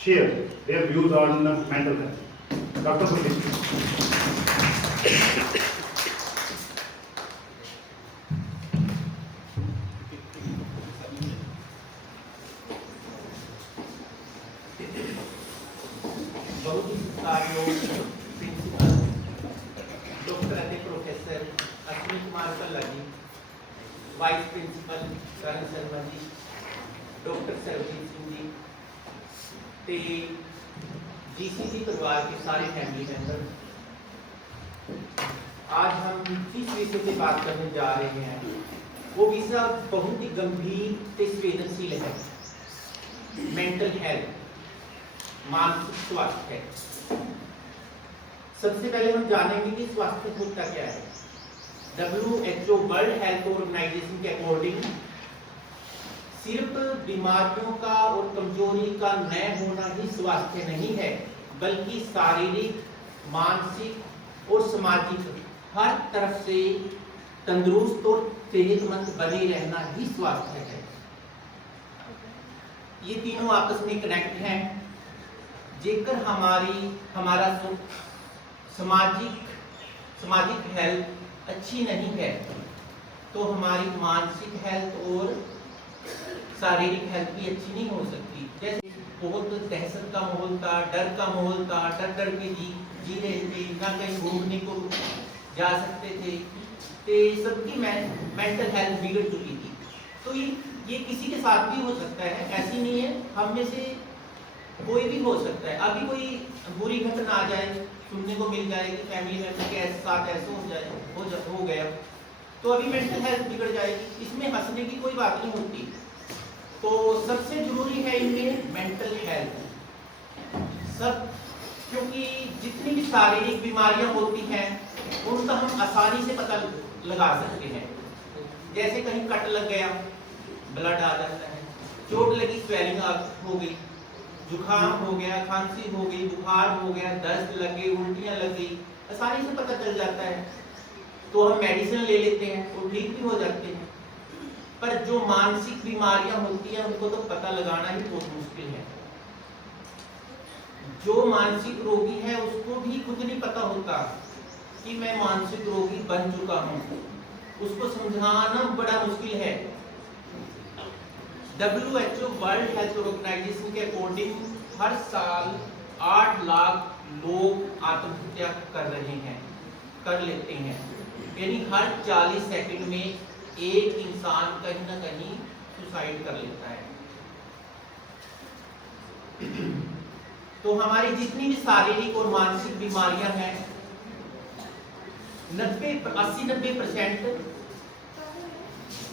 share their views on mental health. Dr. Pradeep. बहुत ही सत्कारयोग principal doctor and professor Ashwini Kumar Kalla ji, vice principal Karan Sharma ji, doctor Sarabjit Singh ji ते GCC परिवार के सारे फैमिली मेंबर, आज हम जिस विषय से बात करने जा रहे हैं वो विषय बहुत ही गंभीर ते संवेदनशील है। मेंटल हेल्थ, मानसिक स्वास्थ्य है। सबसे पहले हम जानेंगे कि स्वास्थ्य होता क्या है। WHO वर्ल्ड हेल्थ ऑर्गेनाइजेशन के अकॉर्डिंग सिर्फ बीमारियों का और कमजोरी का न होना ही स्वास्थ्य नहीं है, बल्कि शारीरिक, मानसिक और सामाजिक हर तरफ से तंदुरुस्त और सेहतमंद बने रहना ही स्वास्थ्य है। ये तीनों आपस में कनेक्ट हैं। जेकर हमारा सामाजिक हेल्थ अच्छी नहीं है तो हमारी मानसिक हेल्थ और शारीरिक हेल्थ भी अच्छी नहीं हो सकती। जैसे बहुत दहशत का माहौल था, डर का माहौल था, डर के जी रहे थे, ना कहीं घूमने को जा सकते थे, तो सबकी मेंटल हेल्थ बिगड़ चुकी थी। तो ये किसी के साथ भी हो सकता है, ऐसी नहीं है, हम में से कोई भी हो सकता है। अभी कोई बुरी घटना आ जाए, सुनने को मिल जाए कि फैमिली मेंबर के साथ ऐसा हो गया, तो अभी मेंटल हेल्थ बिगड़ जाएगी। इसमें हंसने की कोई बात नहीं होती। तो सबसे जरूरी है इनमें मेंटल हेल्थ सब, क्योंकि जितनी भी शारीरिक बीमारियां होती हैं उनका हम आसानी से पता लगा सकते हैं। जैसे कहीं कट लग गया, ब्लड आ जाता है, चोट लगी, स्वेलिंग हो गई, जुकाम हो गया, खांसी हो गई, बुखार हो गया, दस्त लग गई, उल्टियां लग गई, आसानी से पता चल जाता है। तो हम मेडिसिन ले लेते हैं, वो ठीक भी हो जाते हैं। पर जो मानसिक बीमारियां होती हैं उनको तो पता लगाना ही बहुत मुश्किल है। जो मानसिक रोगी है उसको भी खुद नहीं पता होता कि मैं मानसिक रोगी बन चुका हूँ, उसको समझाना बड़ा मुश्किल है। WHO वर्ल्ड हेल्थ ऑर्गेनाइजेशन के अकॉर्डिंग हर साल 8 लाख लोग आत्महत्या कर लेते हैं, यानी हर 40 सेकंड में एक इंसान कहीं ना कहीं सुसाइड कर लेता है। तो हमारी जितनी भी शारीरिक और मानसिक बीमारियां हैं 80-90%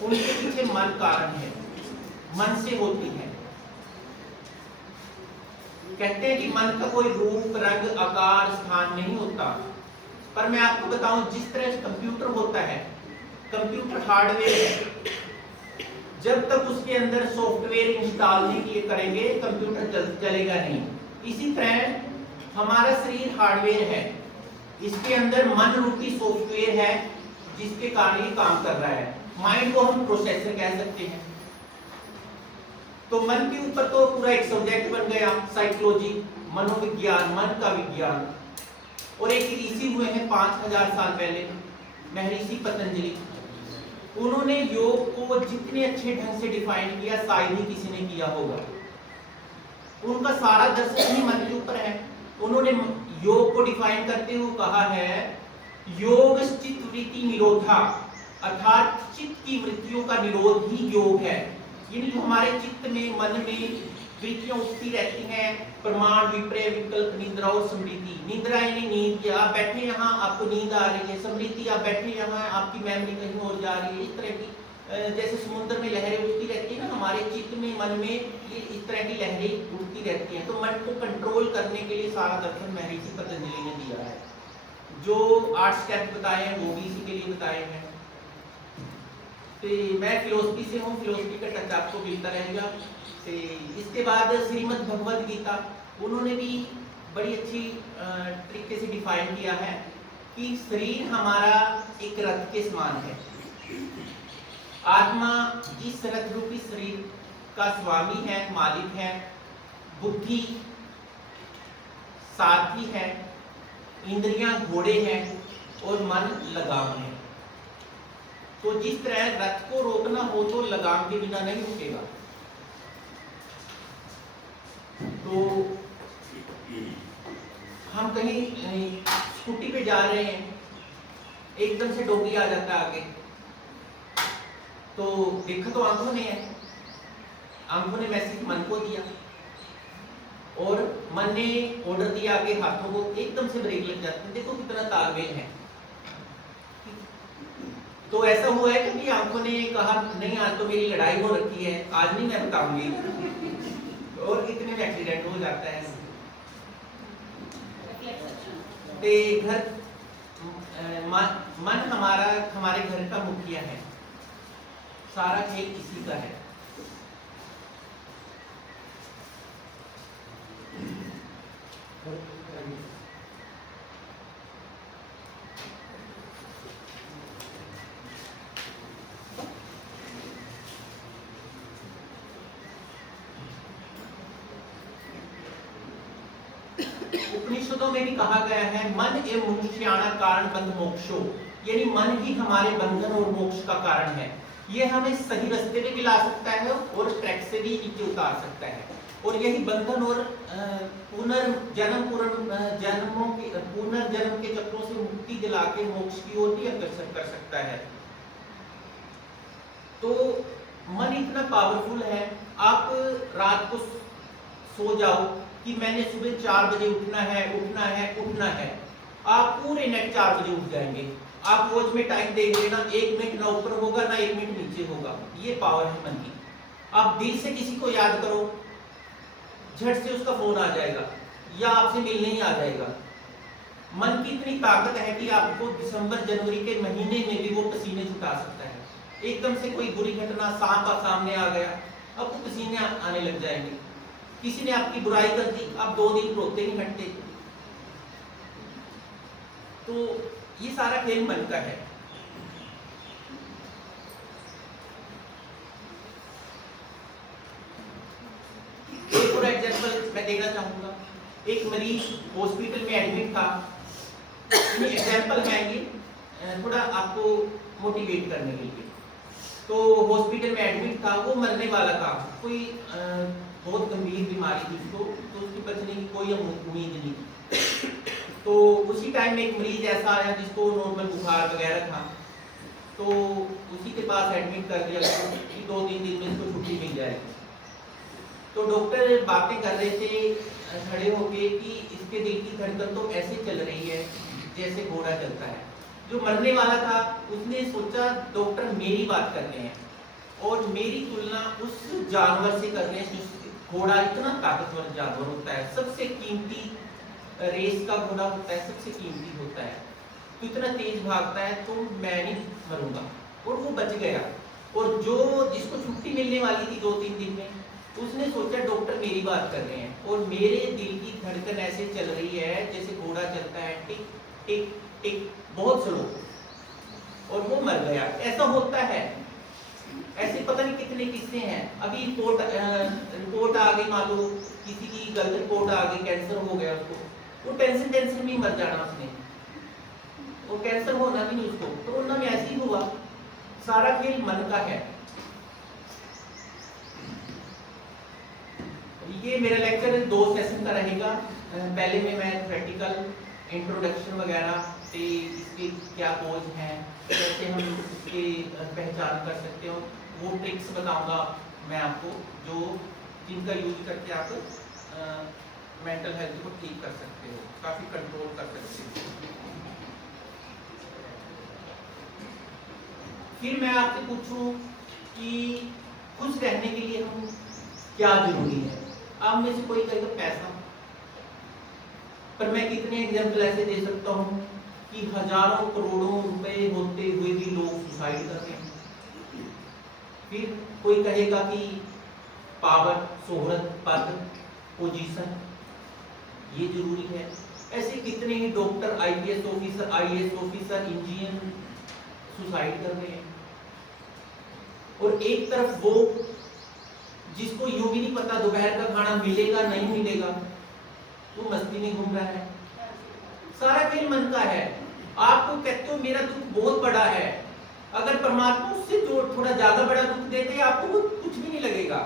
उनके पीछे मन कारण है, मन से होती है। कहते हैं कि मन का कोई रूप, रंग, आकार, स्थान नहीं होता। पर मैं आपको बताऊं, जिस तरह से कंप्यूटर होता है, कंप्यूटर हार्डवेयर है, जब तक उसके अंदर सॉफ्टवेयर इंस्टॉल नहीं करेंगे कंप्यूटर चलेगा नहीं। इसी तरह हमारा शरीर हार्डवेयर है, इसके अंदर मन रूपी सॉफ्टवेयर है जिसके कारण ये काम कर रहा है। माइंड को हम प्रोसेसर कह सकते हैं। तो मन के ऊपर तो पूरा एक सब्जेक्ट बन गया, साइकोलॉजी, मनोविज्ञान, मन का विज्ञान। और एक ऋषि हुए हैं 5000 साल पहले, महर्षि पतंजलि। उन्होंने योग को जितने अच्छे ढंग से डिफाइन किया शायद ही किसी ने किया होगा। उनका सारा दर्शन ही मन के ऊपर है। उन्होंने योग को डिफाइन करते हुए कहा है, योग चित्त वृत्ति निरोधा, अर्थात चित्त की वृत्तियों का निरोध ही योग है। यानी जो हमारे चित्त में, मन में वृत्तियां उठती रहती हैं, प्रमाण, विपर्य, विकल्प, निद्रा और स्मृति। निद्रा यानी नींद, आप बैठे यहाँ आपको नींद आ रही है। स्मृति, आप बैठे यहाँ आपकी मेमोरी कहीं और जा रही है। इस तरह की जैसे समुद्र में लहरें उठती रहती है ना, हमारे चित्त में, मन में ये इस तरह की लहरें उठती रहती हैं। तो मन को कंट्रोल करने के लिए सारा दर्शन महर्षि पतंजलि ने दिया है। जो 8 स्टेप बताए हैं वो भी इसी के लिए बताए हैं। तो मैं फिलोसफी से हूँ, फिलोसफी का टच आपको मिलता रहेगा। तो इसके बाद श्रीमद् भगवद गीता, उन्होंने भी बड़ी अच्छी तरीके से डिफाइन किया है कि शरीर हमारा एक रथ के समान है। आत्मा इस रथ रूपी शरीर का स्वामी है, मालिक है। बुद्धि सारथी है, इंद्रियां घोड़े हैं और मन लगाम है। तो जिस तरह रथ को रोकना हो तो लगाम के बिना नहीं रुकेगा। तो हम कहीं स्कूटी पे जा रहे हैं, एकदम से डोगी आ जाता है आगे, तो देखा तो आंखों ने है, आंखों ने मैसेज मन को दिया और मन ने ऑर्डर दिया आगे हाथों को, एकदम से ब्रेक लग जाते हैं। देखो कितना तालमेल है। तो ऐसा हुआ है कि आंखों ने कहा नहीं आज तो मेरी लड़ाई हो रखी है, आज नहीं मैं बताऊंगी, और कितने में एक्सीडेंट हो जाता है। घर मन हमारे घर का मुखिया है, सारा खेल इसी का है। उपनिषदों में भी कहा गया है मन एवं मनुष्याणा कारण बंध मोक्षो, यानी मन ही हमारे बंधन और मोक्ष का कारण है। ये हमें सही रास्ते पे भी ला सकता है और ट्रैक से भी नीचे उतार सकता है, और यही बंधन और पुनर्जन्म के चक्रों से मुक्ति दिला के मोक्ष की ओर भी अग्रसर कर सकता है। तो मन इतना पावरफुल है, आप रात को सो जाओ कि मैंने सुबह 4 बजे उठना है, आप पूरे नेट 4 बजे उठ जाएंगे। आप वॉच में टाइम देख लेना, 1 मिनट ना ऊपर होगा ना 1 मिनट नीचे होगा। ये पावर है मन की। आप दिल से किसी को याद करो, झट से उसका फोन आ जाएगा या आपसे मिलने ही आ जाएगा। मन की इतनी ताकत है कि आपको दिसंबर जनवरी के महीने में भी वो पसीने छुटा सकता है। एकदम से कोई बुरी घटना, सांप सामने आ गया, अब तो पसीने आने लग जाएंगे। किसी ने आपकी बुराई कर दी, आप 2 दिन रोते नहीं हटते। तो ये सारा खेल मन का है। एक और एग्जांपल मैं देना चाहूंगा। एक मरीज हॉस्पिटल में एडमिट था, एग्जांपल है ये, थोड़ा आपको मोटिवेट करने के लिए। तो हॉस्पिटल में एडमिट था, वो मरने वाला था, कोई बहुत गंभीर बीमारी थी उसको, तो उसकी बचने की कोई उम्मीद नहीं थी। तो उसी टाइम में एक मरीज ऐसा आया जिसको नॉर्मल बुखार वगैरह था, तो उसी के पास एडमिट कर दिया कि 2-3 दिन में इसको छुट्टी मिल जाएगी। तो डॉक्टर बातें कर रहे थे खड़े होके कि इसके दिल की धड़कन तो ऐसे चल रही है जैसे घोड़ा चलता है। जो मरने वाला था उसने सोचा डॉक्टर मेरी बात करते हैं और मेरी तुलना उस जानवर से करने हैं। घोड़ा इतना ताकतवर जानवर होता है, सबसे कीमती रेस का घोड़ा होता है, सबसे कीमती होता है, तो इतना तेज भागता है, तो मैं नहीं मरूंगा। और वो बच गया। और जो जिसको छुट्टी मिलने वाली थी 2-3 दिन में, उसने सोचा डॉक्टर मेरी बात कर रहे हैं और मेरे दिल की धड़कन ऐसे चल रही है जैसे घोड़ा चलता है, टिक टिक टिक, बहुत स्लो, और वो मर गया। ऐसा होता है, ऐसे पता नहीं कितने किस्से हैं। अभी रिपोर्ट आ गई, मान लो किसी की गलत रिपोर्ट आ गई, कैंसर हो गया उसको, वो टेंशन में मर जाना उसने, वो कैंसर होना भी नहीं उसको, कोरोना में ऐसे ही हुआ। सारा खेल मन का है। ये मेरा लेक्चर 2 सेशन का रहेगा। पहले में मैं प्रैक्टिकल इंट्रोडक्शन वगैरह से इसके क्या कोज हैं, कैसे हम इसके पहचान कर सकते हो, वो ट्रिक्स बताऊंगा मैं आपको, जो जिनका यूज करके आप मेंटल हेल्थ को ठीक कर सकते हो, काफी कंट्रोल कर सकते हो। फिर मैं आपसे पूछूं कि खुश रहने के लिए हम क्या जरूरी है। आप में से कोई कहेगा पैसा, पर मैं कितने एग्जाम्पल ऐसे दे सकता हूँ कि हजारों करोड़ों रुपए होते हुए भी लोग सुसाइड कर रहे हैं। फिर कोई कहेगा कि पावर, शोहरत, पद, पोजीशन ये जरूरी है। ऐसे कितने ही doctor, IPS officer, IAS officer, engineer suicide कर रहे हैं। और एक तरफ वो जिसको यूं भी नहीं पता दोपहर का खाना मिलेगा नहीं मिलेगा, तू मस्ती में घूम रहा है। सारा खेल मन का है। आप तो कहते हो मेरा दुख बहुत बड़ा है, अगर परमात्मा उससे जो थोड़ा ज्यादा बड़ा दुख दे दे आपको वो कुछ भी नहीं लगेगा।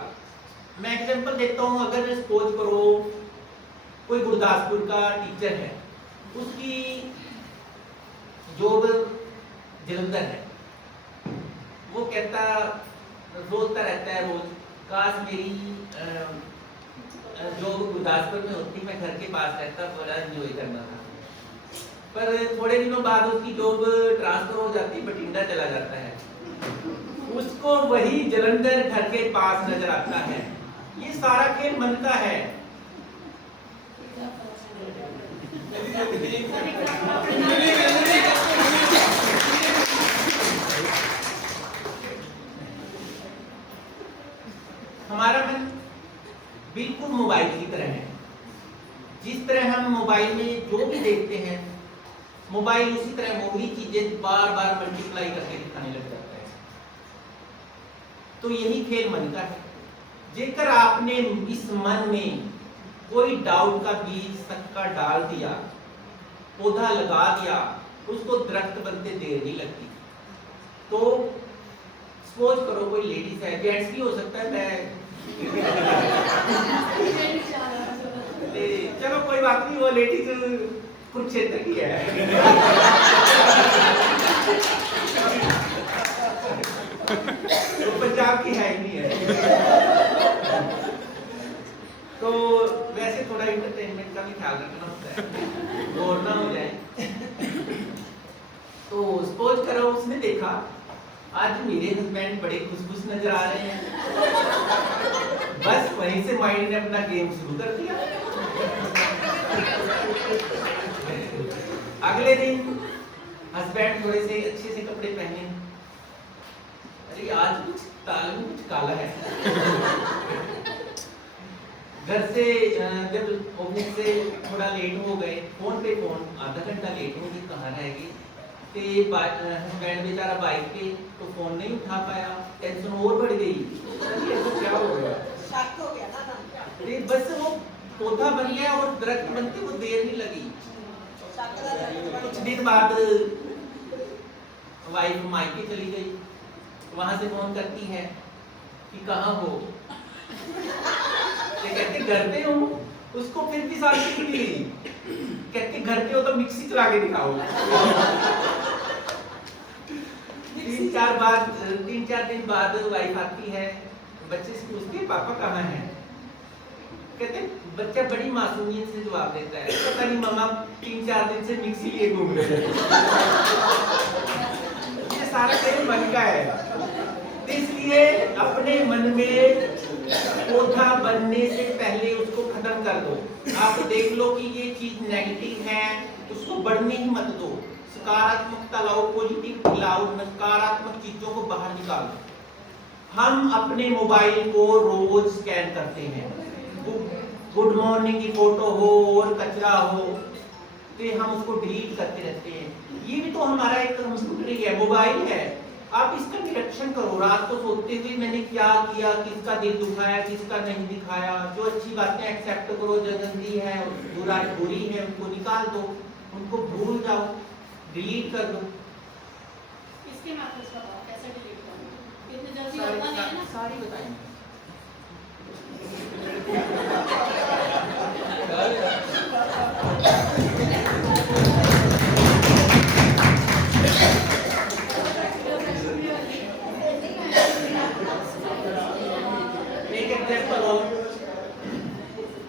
मैं एग्जांपल देता हूँ, अगर सपोज करो कोई गुरदासपुर का टीचर है, उसकी जॉब जलंधर है, वो कहता रोता रहता है रोज, काश मेरी जॉब गुरदासपुर में होती, मैं घर के पास रहता, बड़ा एंजॉय करना था। पर थोड़े दिनों बाद उसकी जॉब ट्रांसफर हो जाती, बठिंडा चला जाता है, उसको वही जलंधर घर के पास नजर आता है। ये सारा खेल मन का है। हमारा मन बिल्कुल मोबाइल की तरह है। जिस तरह हम मोबाइल में जो भी देखते हैं, मोबाइल उसी तरह वही चीजें बार बार मल्टीप्लाई करके दिखाने लग जाता है। तो यही खेल मन का है। जेकर आपने इस मन में कोई डाउट का बीज सक्का डाल दिया, पौधा लगा दिया, उसको दरख्त बनते देर नहीं लगती। तो सपोज करो कोई लेडीज है, जेंट्स भी हो सकता है, मैं चलो कोई बात नहीं, वो लेडीज कुरुक्षेत्र की है। तो पंजाब की है ही नहीं है। तो वैसे थोड़ा इंटरटेनमेंट का भी ख्याल रखना होता है, बोर ना हो जाए। तो सपोज करो उसने देखा आज मेरे हस्बैंड बड़े खुश नजर आ रहे हैं, बस वहीं से माइंड ने अपना गेम शुरू कर दिया। अगले दिन हस्बैंड थोड़े से अच्छे से कपड़े पहने, अरे आज कुछ ताल में कुछ काला है। घर से जब ऑफिस से थोड़ा लेट हो गए, फोन पे फोन, आधा घंटा लेट हो गई, कहाँ रह गई। हस्बैंड बेचारा बाइक पे, तो फोन नहीं उठा पाया, टेंशन और बढ़ गई, तो क्या हो गया, शक हो गया ना। बस वो पौधा बन गया और दरख्त बनते वो देर नहीं लगी। कुछ दिन बाद वाइफ मायके चली गई, वहां से फोन करती है कि कहाँ हो, ये कहते घर पे हो, उसको फिर भी शांति मिली, कहते घर पे हो तो मिक्सी चला के दिखाओ। 3-4 दिन बाद वाइफ आती है, बच्चे से पूछती है पापा कहाँ हैं, कहते बच्चा बड़ी मासूमियत से जवाब देता है, पता नहीं मामा 3-4 दिन से मिक्सी लिए घूम रहे हैं। ये सारा खेल मन का है। इसलिए अपने मन में पौधा बनने से पहले उसको खत्म कर दो। आप देख लो कि ये चीज नेगेटिव है, उसको बढ़ने ही मत दो। सकारात्मकता लाओ, पॉजिटिव लाओ, नकारात्मक चीजों को बाहर निकालो। हम अपने मोबाइल को रोज स्कैन करते हैं, गुड मॉर्निंग की फोटो हो और कचरा हो तो हम उसको डिलीट करते रहते हैं। ये भी तो हमारा एक कंप्यूटर ही है, मोबाइल है। आप इसका निरीक्षण करो, रात को सोते हुए मैंने क्या किया, किसका दिल दुखाया, किसका नहीं दिखाया। जो अच्छी बातें एक्सेप्ट करो, जो गंदी है बुरी है उनको निकाल दो, उनको भूल जाओ, डिलीट कर दो। इसके मैथड्स बताओ कैसे डिलीट करोगे, इतनी जल्दी होता नहीं है ना। सारी बताएंगे।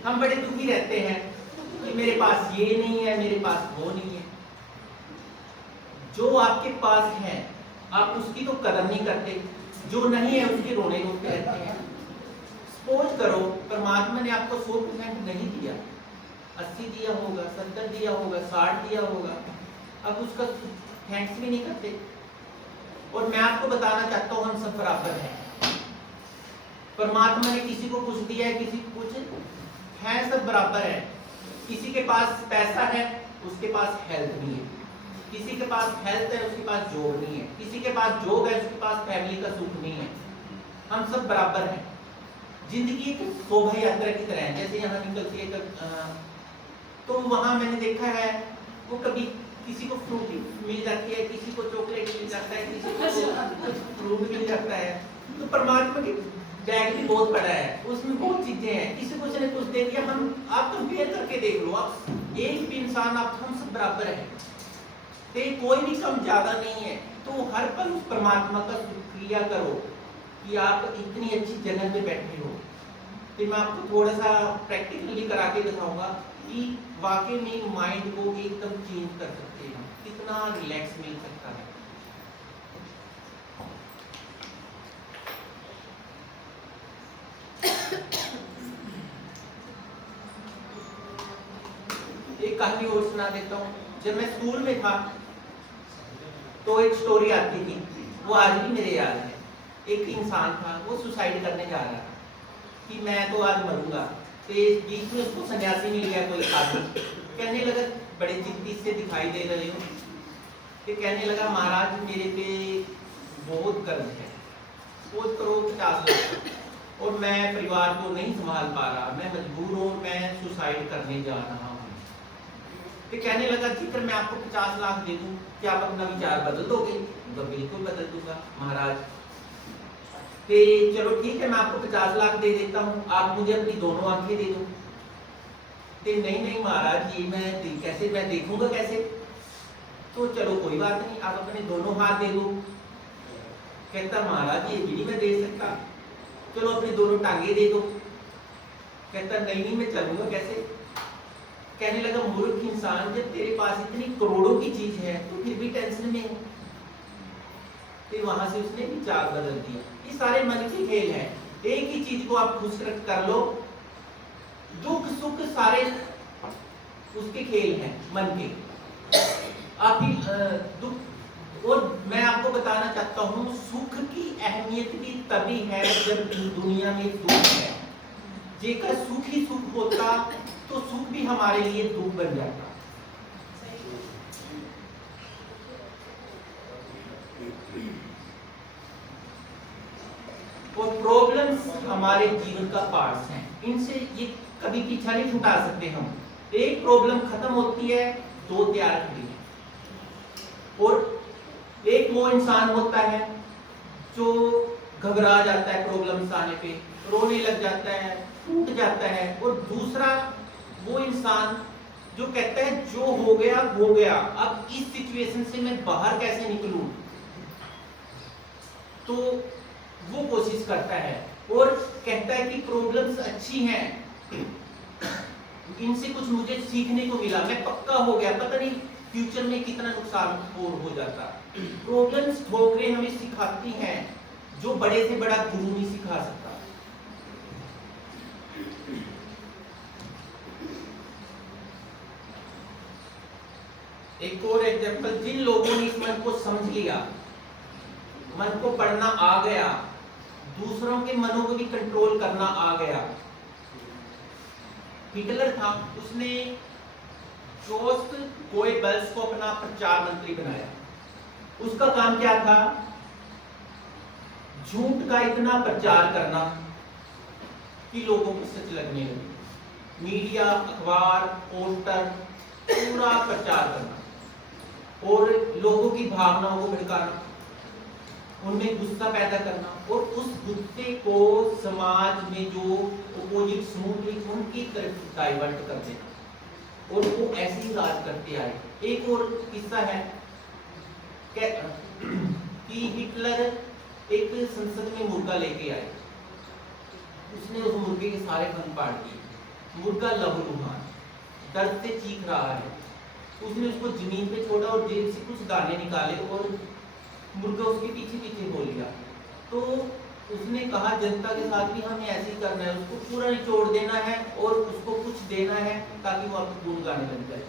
हम बड़े दुखी रहते हैं कि मेरे पास ये नहीं है, मेरे पास वो नहीं है। जो आपके पास है आप उसकी तो कदर नहीं करते, जो नहीं है उसके रोने रोते रहते हैं। सपोज करो परमात्मा ने आपको 100% नहीं दिया, 80 दिया होगा, 70 दिया होगा, 60 दिया होगा, अब उसका थैंक्स भी नहीं करते। और मैं आपको बताना चाहता हूँ हम सब बराबर हैं। परमात्मा ने किसी को कुछ दिया है, किसी को कुछ है, सब बराबर है। किसी के पास पैसा है, उसके पास हेल्थ नहीं है, किसी के पास हेल्थ है, उसके पास जॉब नहीं है, किसी के पास जॉब है, उसके पास फैमिली का सुख नहीं है। हम सब बराबर हैं। जिंदगी एक शोभा यात्रा की तरह है। जैसे यहाँ निकलती है तो वहाँ मैंने देखा है वो कभी किसी को फ्रूटी मिल जाती है, किसी को चॉकलेट मिल जाता है, किसी को फ्रूट मिल जाता है। तो परमात्मा की बैग भी बहुत बड़ा है, उसमें बहुत चीजें हैं, किसी को उसने कुछ दे दिया। हम आप कंपेयर करके देख लो, आप एक भी इंसान, आप हम सब बराबर है, तो कोई भी कम ज्यादा नहीं है। तो हर पल उस परमात्मा का शुक्रिया करो कि आप इतनी अच्छी जगह पे बैठे हो। तो मैं आपको थोड़ा सा प्रैक्टिकली करा के दिखाऊंगा कि वाकई में माइंड को एकदम चेंज कर सकते हैं, कितना रिलैक्स मिल सकता है। एक कहानी और सुना देता हूँ। जब मैं स्कूल में था तो एक स्टोरी आती थी, वो आज भी मेरे याद है। एक इंसान था, वो सुसाइड करने जा रहा था कि मैं तो आज मरूंगा। तो बीच में उसको सन्यासी मिल गया कोई आदमी, कहने लगा, बड़े जिद्दी से दिखाई दे रहे हो, तो कहने लगा महाराज मेरे पे बहुत कर्ज है, 50 लाख, और मैं परिवार को नहीं संभाल पा रहा, मैं मजबूर हूँ, मैं सुसाइड करने जा रहा हूँ। तो कहने लगा जिक्र मैं आपको 50 लाख दे दूं, क्या आप अपना विचार बदल दोगे? तो बिल्कुल बदल दूंगा महाराज। तो चलो ठीक है, मैं आपको 50 लाख दे देता हूँ, आप मुझे अपनी दोनों आंखें दे दो। तो नहीं महाराज, ये मैं कैसे, मैं देखूंगा कैसे? तो चलो कोई बात नहीं, आप अपने दोनों हाथ दे दो। कहता महाराज ये भी नहीं मैं दे सकता। चलो अपनी दोनों टांगे दे दो। कहता नहीं मैं चलूंगा कैसे? कहने लगा मूर्ख इंसान, जब तेरे पास इतनी करोड़ों की चीज है तो फिर भी टेंशन में है। तो वहां से उसने विचार बदल दिया। ये सारे मन के खेल हैं, एक ही चीज को आप खुश कर लो, दुख सुख सारे उसके खेल हैं मन के। आप ही दुख, और मैं आपको बताना चाहता हूँ सुख की अहमियत भी तभी है जब दुनिया में दुख है। जेकर सुख ही सुख होता तो सुख भी हमारे लिए दुख बन जाता। और प्रॉब्लम्स हमारे जीवन का पार्ट्स हैं, इनसे ये कभी पीछा नहीं छुटा सकते हम। एक प्रॉब्लम खत्म होती है, दो तैयार खड़ी है। और एक वो इंसान होता है जो घबरा जाता है प्रॉब्लम्स आने पे, रोने लग जाता है, टूट जाता है। और दूसरा वो इंसान जो कहता है जो हो गया, अब इस सिचुएशन से मैं बाहर कैसे निकलूं। तो वो कोशिश करता है और कहता है कि प्रॉब्लम्स अच्छी हैं, इनसे कुछ मुझे सीखने को मिला, मैं पक्का हो गया, पता नहीं फ्यूचर में कितना नुकसान हो जाता। प्रॉब्लम्स ठोकरें हमें सिखाती हैं जो बड़े से बड़ा गुरु नहीं सिखा सकता। एक और एग्जांपल, जिन लोगों ने इस मन को समझ लिया, मन को पढ़ना आ गया, दूसरों के मनों को भी कंट्रोल करना आ गया। हिटलर था, उसने जोस्ट गोएबल्स को अपना प्रचार मंत्री बनाया। उसका काम क्या था? झूठ का इतना प्रचार करना कि लोगों को सच लगने लगे। मीडिया, अखबार, पोस्टर, पूरा प्रचार करना और लोगों की भावनाओं को भड़काना, उनमें गुस्सा पैदा करना, और उस गुस्से को समाज में जो अपोजिट समूह थे उनकी तरफ डाइवर्ट कर देना, और वो ऐसे ही राज करते आए। एक और किस्सा है कि हिटलर एक संसद में मुर्गा लेके आए, उसने उस मुर्गे के सारे फन फाड़ दिए। मुर्गा लहूलुहान दर्द से चीख रहा है, उसने उसको जमीन पे छोड़ा और जेब से कुछ दाने निकाले और मुर्गा उसके पीछे पीछे हो लिया। तो उसने कहा जनता के साथ भी हमें ऐसे ही करना है, उसको पूरा निचोड़ देना है और उसको कुछ देना है ताकि वो आपको गुण गाने लग जाए।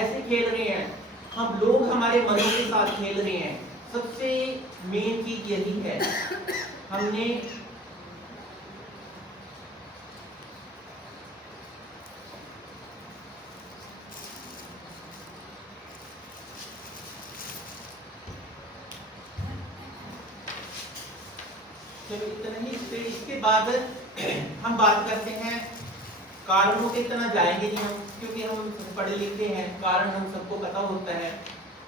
ऐसे खेल रहे हैं हम लोग, हमारे मनों के साथ खेल रहे हैं। सबसे मेन चीज यही है, हमने चलो इतना ही। फिर इसके बाद हम बात करते हैं कारणों के इतना जाएंगे नहीं हम, क्योंकि हम पढ़े लिखे हैं, कारण हम सबको पता होता है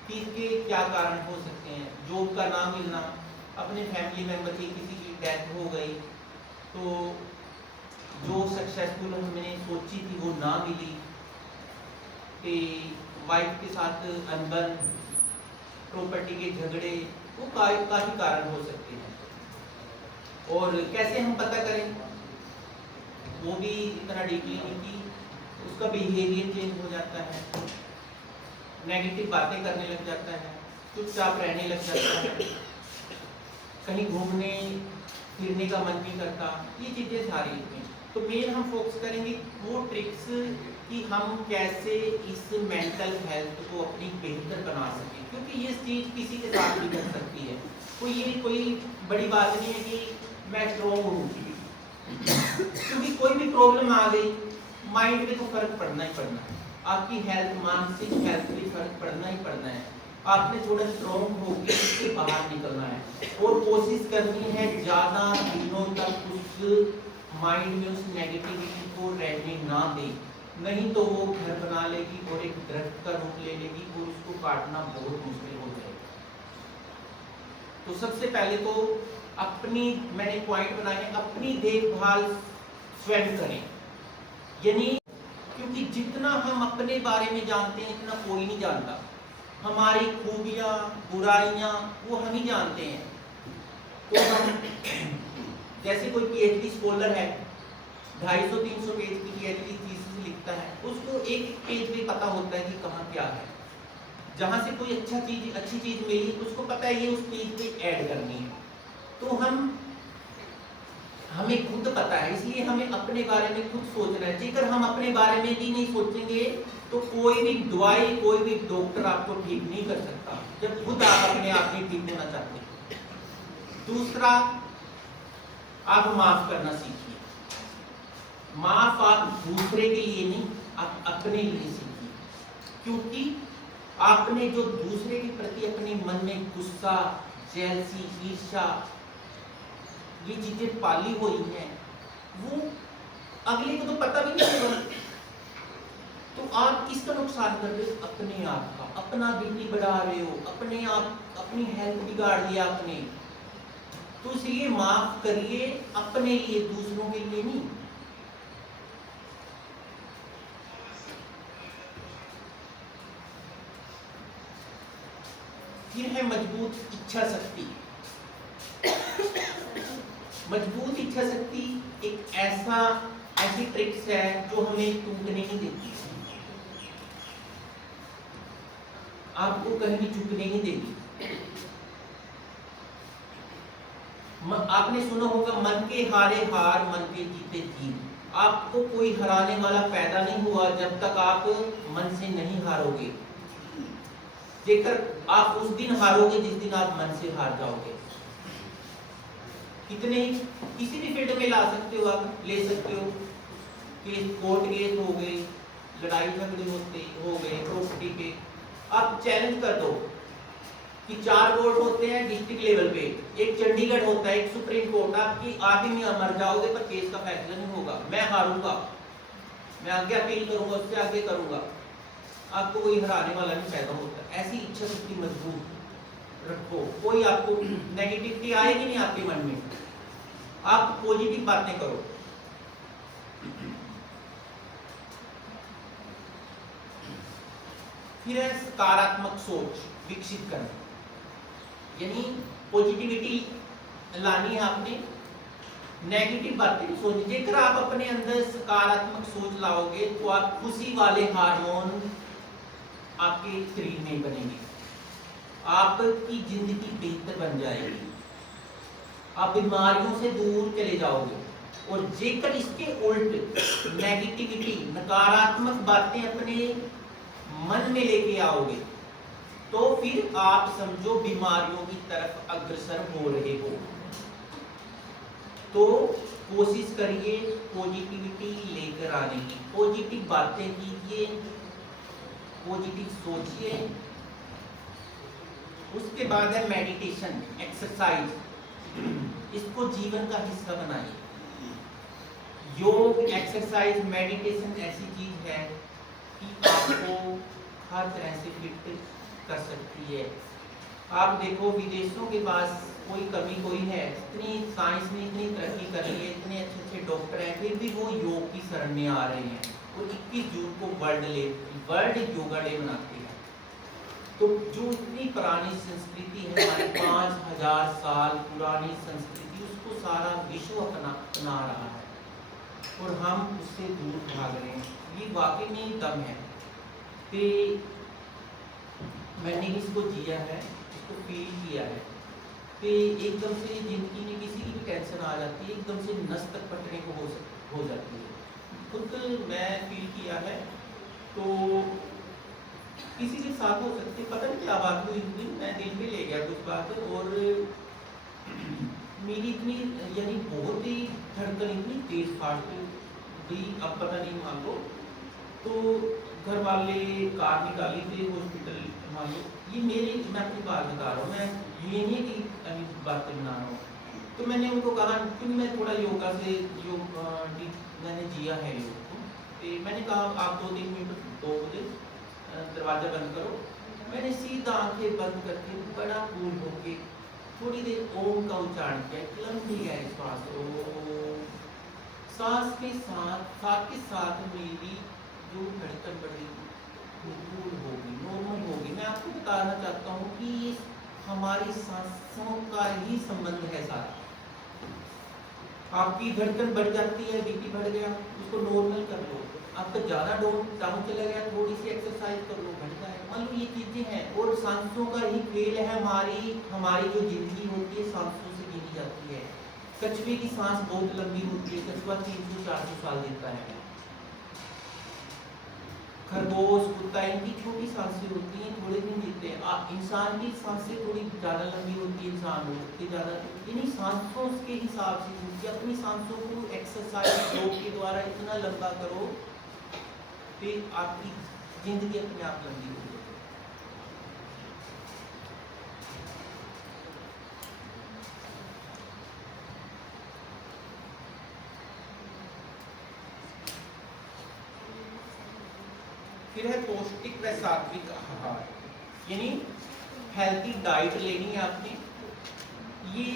कि इसके क्या कारण हो सकते हैं। जॉब का ना मिलना, अपने फैमिली मेंबर की किसी की डेथ हो गई, तो जो सक्सेसफुल हमने सोची थी वो ना मिली, कि वाइफ के साथ अनबन, प्रॉपर्टी के झगड़े, वो काफी कारण हो सकते हैं। और कैसे हम पता करें, वो भी इतना डीपली नहीं कि उसका बिहेवियर चेंज हो जाता है, नेगेटिव बातें करने लग जाता है, चुपचाप रहने लग जाता है, कहीं घूमने फिरने का मन नहीं करता, ये चीज़ें सारी हैं। तो मेन हम फोकस करेंगे वो ट्रिक्स कि हम कैसे इस मेंटल हेल्थ को अपनी बेहतर बना सकें, क्योंकि ये चीज़ किसी के साथ भी कर सकती है। कोई बड़ी बात नहीं है कि मैं स्ट्रॉन्ग हूँ, क्योंकि कोई भी प्रॉब्लम आ गई माइंड में तो फर्क पड़ना ही पड़ना है, आपकी हेल्थ, मानसिक हेल्थ में फर्क पड़ना ही पड़ना है। आपने थोड़ा स्ट्रॉन्ग होकर इससे बाहर निकलना है और कोशिश करनी है ज़्यादा दिनों तक उस माइंड में उस नेगेटिविटी को रहने ना दे, नहीं तो वो घर बना लेगी और एक दरख्त का रूप ले लेगी और उसको काटना बहुत मुश्किल हो जाएगा। तो सबसे पहले तो अपनी, मैंने पॉइंट बनाए हैं, अपनी देखभाल स्वयं करें, यानी क्योंकि जितना हम अपने बारे में जानते हैं इतना कोई नहीं जानता। हमारी खूबियाँ बुराइयाँ वो हम ही जानते हैं। तो हम जैसे कोई पीएचडी स्कॉलर है, 250-300 पेज की पीएचडी थीसिस लिखता है, उसको एक पेज में पता होता है कि कहाँ क्या है। जहाँ से कोई अच्छी चीज़ मिली उसको पता है ये उस पेज पे ऐड करनी है। तो हमें खुद पता है, इसलिए हमें अपने बारे में खुद सोचना है। जेकर हम अपने बारे में भी नहीं सोचेंगे तो कोई भी दवाई, कोई भी डॉक्टर आपको ठीक नहीं कर सकता, जब खुद आप अपने आप में ठीक होना चाहते हैं। दूसरा, आप माफ करना सीखिए। माफ आप दूसरे के लिए नहीं, आप अपने लिए सीखिए, क्योंकि आपने जो दूसरे के प्रति अपने मन में गुस्सा, जेलसी, ईर्ष्या, ये चीजें पाली हुई हैं, वो अगले को तो पता भी नहीं होगा। तो आप किसका नुकसान कर रहे हो? अपने आप का। अपना बीपी बढ़ा रहे हो, अपने आप अपनी हेल्थ बिगाड़ लिया आपने। तो इसलिए माफ करिए, अपने लिए, दूसरों के लिए नहीं। फिर है मजबूत इच्छा शक्ति। मजबूत इच्छा शक्ति एक ऐसी ट्रिक्स है जो हमें टूटने नहीं देती, आपको कहीं भी झुकने नहीं देगी। आपने सुना होगा, मन के हारे हार, मन के जीते जीत। आपको कोई हराने वाला पैदा नहीं हुआ जब तक आप मन से नहीं हारोगे। जेकर आप उस दिन हारोगे जिस दिन आप मन से हार जाओगे। किसी भी फील्ड में ला सकते हो, आप ले सकते हो कि कोर्ट केस हो गए, लड़ाई झगड़े हो गए, प्रॉपर्टी के। आप चैलेंज कर दो कि 4 कोर्ट होते हैं डिस्ट्रिक्ट लेवल पे, एक चंडीगढ़ होता है, एक सुप्रीम कोर्ट। आप ही मर जाओगे पर केस का फैसला नहीं होगा, मैं हारूंगा, मैं आगे अपील करूंगा, उससे आगे करूंगा। आपको कोई हराने वाला नहीं पैदा होता। ऐसी इच्छा शक्ति मजबूत रखो, कोई आपको नेगेटिविटी आएगी नहीं आपके मन में, आप पॉजिटिव बातें करो। फिर है सकारात्मक सोच विकसित करना, यानी पॉजिटिविटी लानी है आपने, नेगेटिव बातें नहीं सोचनी। जेकर आप अपने अंदर सकारात्मक सोच लाओगे तो आप खुशी वाले हार्मोन आपके शरीर में बनेंगे, आपकी जिंदगी बेहतर बन जाएगी, आप बीमारियों से दूर चले जाओगे। और जेकर इसके उल्ट नेगेटिविटी, नकारात्मक बातें अपने मन में लेके आओगे तो फिर आप समझो बीमारियों की तरफ अग्रसर हो रहे हो। तो कोशिश करिए पॉजिटिविटी लेकर आने की, पॉजिटिव बातें कीजिए, पॉजिटिव सोचिए। उसके बाद है मेडिटेशन, एक्सरसाइज, इसको जीवन का हिस्सा बनाइए। योग, एक्सरसाइज, मेडिटेशन ऐसी चीज है कि आपको हर तरह से फिट कर सकती है। आप देखो विदेशों के पास कोई कमी कोई है, इतनी साइंस ने इतनी तरक्की कर ली है, इतने अच्छे अच्छे डॉक्टर हैं, फिर भी वो योग की शरण में आ रहे हैं। वो 21 जून को वर्ल्ड योगा डे मनाते हैं। तो जो इतनी पुरानी संस्कृति है, हमारी 5000 साल पुरानी संस्कृति, उसको सारा विश्व अपना रहा है और हम उससे दूर भाग रहे हैं। ये वाकई में दम है। तो मैंने इसको जिया है, इसको फील किया है कि एकदम से जिंदगी में किसी की भी टेंशन आ जाती है, एकदम से नस तक पटने को हो जाती है। खुद मैं फील किया है। तो किसी के साथ हो सकती है, पता नहीं क्या बात हुई थी, मैं दिल पे ले गया कुछ बात, और मेरी इतनी यानी बहुत ही धड़कन इतनी तेज फास्ट गई, अब पता नहीं मान लो। तो घर वाले कार निकाली थी हॉस्पिटल, मान लो ये मेरी, मैं अपनी बात बता रहा हूँ, मैं ये नहीं कि अभी बातें बना रहा हूँ। तो मैंने उनको कहा क्योंकि मैं थोड़ा योगा से मैंने जिया है योग को, तो मैंने कहा आप 2-3 मिनट 2 बजे दरवाज़ा बंद करो। मैंने सीधा आंखें बंद करके बड़ा कूल होके थोड़ी देर ओम का उच्चारण किया, लंबी गहरी श्वास, सांस के साथ मेरी जो धड़कन बढ़ी होगी, नॉर्मल होगी। मैं आपको बताना चाहता हूँ कि ये हमारी सांसों का ही संबंध है सारा। आपकी धड़कन बढ़ जाती है, बीपी बढ़ गया, उसको नॉर्मल कर लो। आपका ज़्यादा डाउन चला गया, थोड़ी सी एक्सरसाइज कर लो, बढ़ जाएगा। मान लो ये चीज़ें हैं, और सांसों का ही खेल है। हमारी जो जिंदगी होती है सांसों से गिनी जाती है। कछुए की सांस बहुत लंबी होती है, कछुआ 300-400 साल जीता है। खरगोश, कुत्ता, इनकी छोटी सांसें होती हैं, थोड़े दिन जीते हैं। इंसान की सांसें थोड़ी ज़्यादा लंबी होती है, इंसान की ज़्यादा, यानी सांसों के हिसाब से होती है। अपनी सांसों को एक्सरसाइज योग के द्वारा इतना लंबा करो कि आपकी जिंदगी अपने आप लंबी हो जाए। फिर है पौष्टिक व सात्विक आहार, यानी हेल्थी डाइट लेनी है आपने। ये